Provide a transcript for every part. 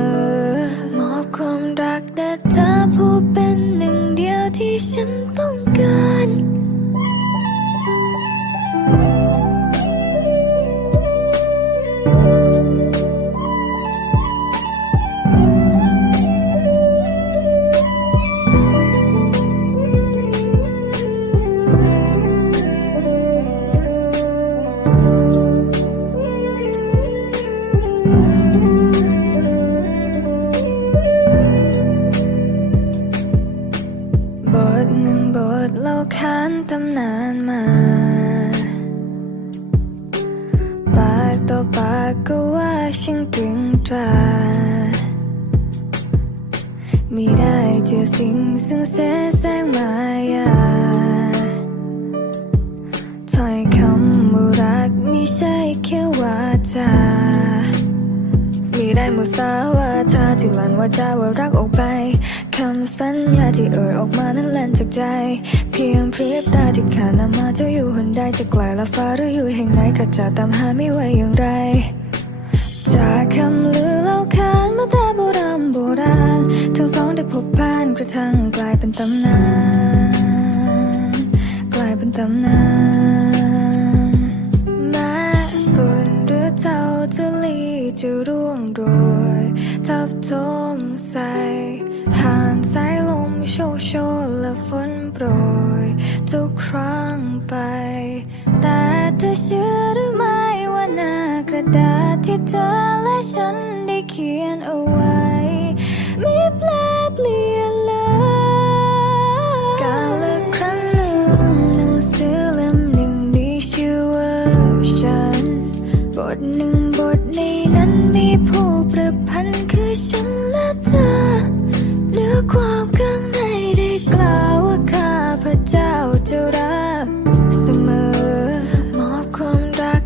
อ ต่อปากก็ว่าฉันตึงตรามีได้เจอสิ่งซึ่งแสแสร้งมา มุสาวาทาที่หลันว่าจาว่ารักออกไปคำสัญญาที่เอ่ยออกมานั้นแล่นจากใจ เพียงพริบตาที่ขานำมาจ้าอยู่หนใดจะไกลละฟ้าหรืออยู่แห่งไหนข้าจะตามหาไม่ไหวอย่างไร จากคำลือเล่าขานมาแต่โบราณโบราณ ทั้งสองได้พบผ่านกระทั่งกลายเป็นตำนาน กลายเป็นตำนานแม้ฝนหรือเจ้าจะลีจะร่วงโรย ทุกครั้งไป แต่เธอเชื่อหรือไม่ว่าหน้ากระดาษที่เธอ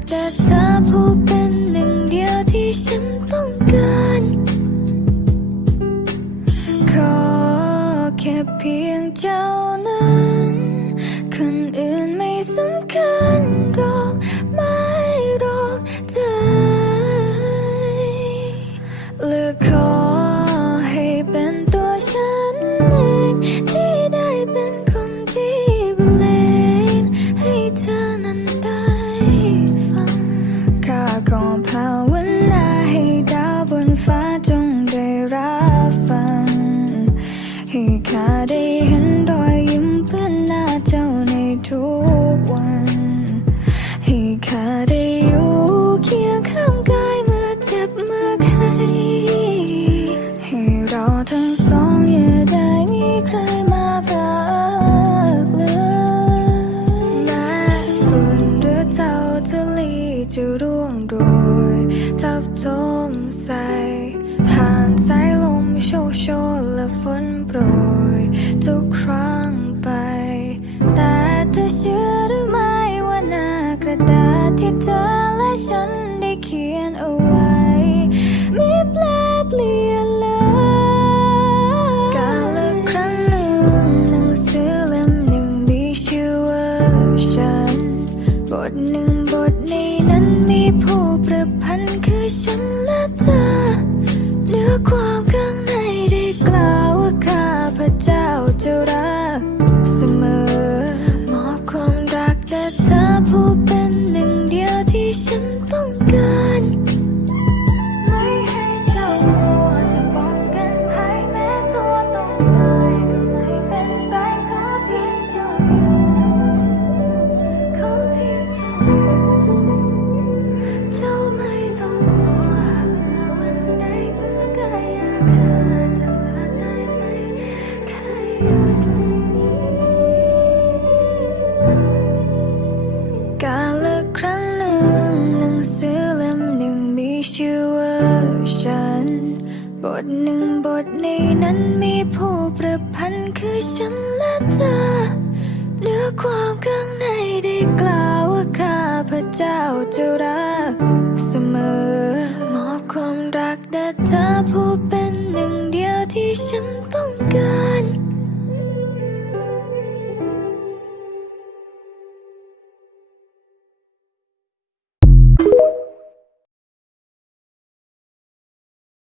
แต่เธอผู้เป็นหนึ่งเดียวที่ฉันต้องการขอแค่เพียงเจ้านั้น คนอื่นไม่สำคัญหรอกไม่หรอกเธอเลือกขอ จะร่วงโรยทับทมใส่ผ่านสายลมโชโชและฝนโปรย บทหนึ่งบทในนั้นมีผู้ประพันธ์คือฉันและเธอเนื้อความข้างในได้กล่าวว่าข้าพระเจ้าจะรักเสมอ มอบความรักแด่เธอผู้เป็น